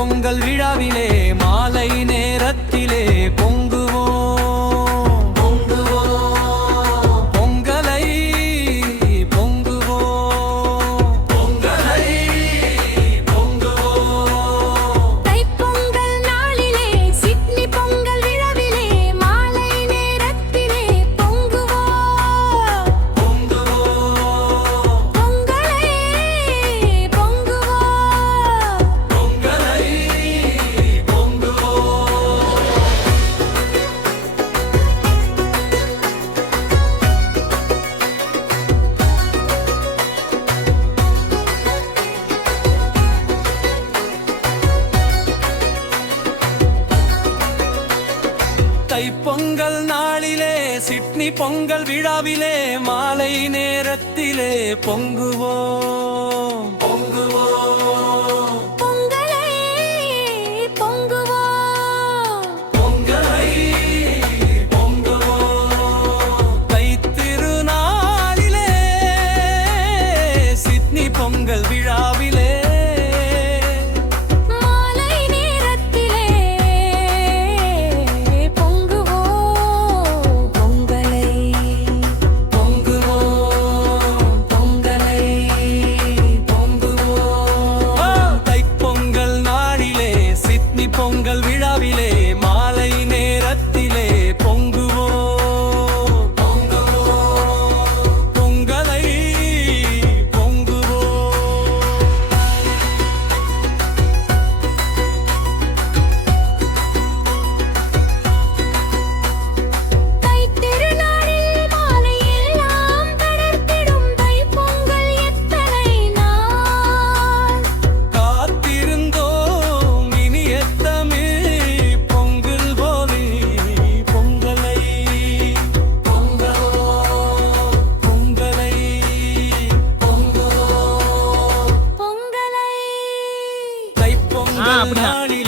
பொங்கல் விழாவிலே மாலை நேரத்திலே பொங்குவோம் பொங்கலை பொங்குவோம் பொங்கலை பொங்குவோம். தைப்பொங்கல் நாளிலே சிட்னி பொங்கல் விழாவிலே மாலை நேரத்திலே பொங்குவோம் பொங்கலை பொங்குவோம். பொங்கலை பொங்குவோம். தைப்பொங்கல் நாளிலே சிட்னி பொங்கல் விழாவிலே மாலை நேரத்திலே பொங்குவோம் பொங்குவோம் பொங்கலை பொங்குவோம் பொங்கலை பொங்குவோம். தைத்திருநாளிலே சிட்னி பொங்கல் விழாவிலே மாலை நேரத்திலே பொங்குவோம் பொங்கலை பொங்குவோம் பொங்கலை பொங்குவோம். தைப்பொங்கல் நாளிலே சிட்னி பொங்கல் விழாவிலே மாலை நேரத்திலே பொங்குவோம் பொங்கலை பொங்குவோம். தைத்திருநாளில் மாலையெல்லாம் தளர்த்திடும் தைப்பொங்கல் எத்தனை நாள் காத்திருந்தோம் இனிய தமிழ் பொங்கல் போலே பொங்கலை பொங்குவோம் பொங்கலை பொங்குவோம். பொங்கலை தைப்பொங்கல் நாளிலே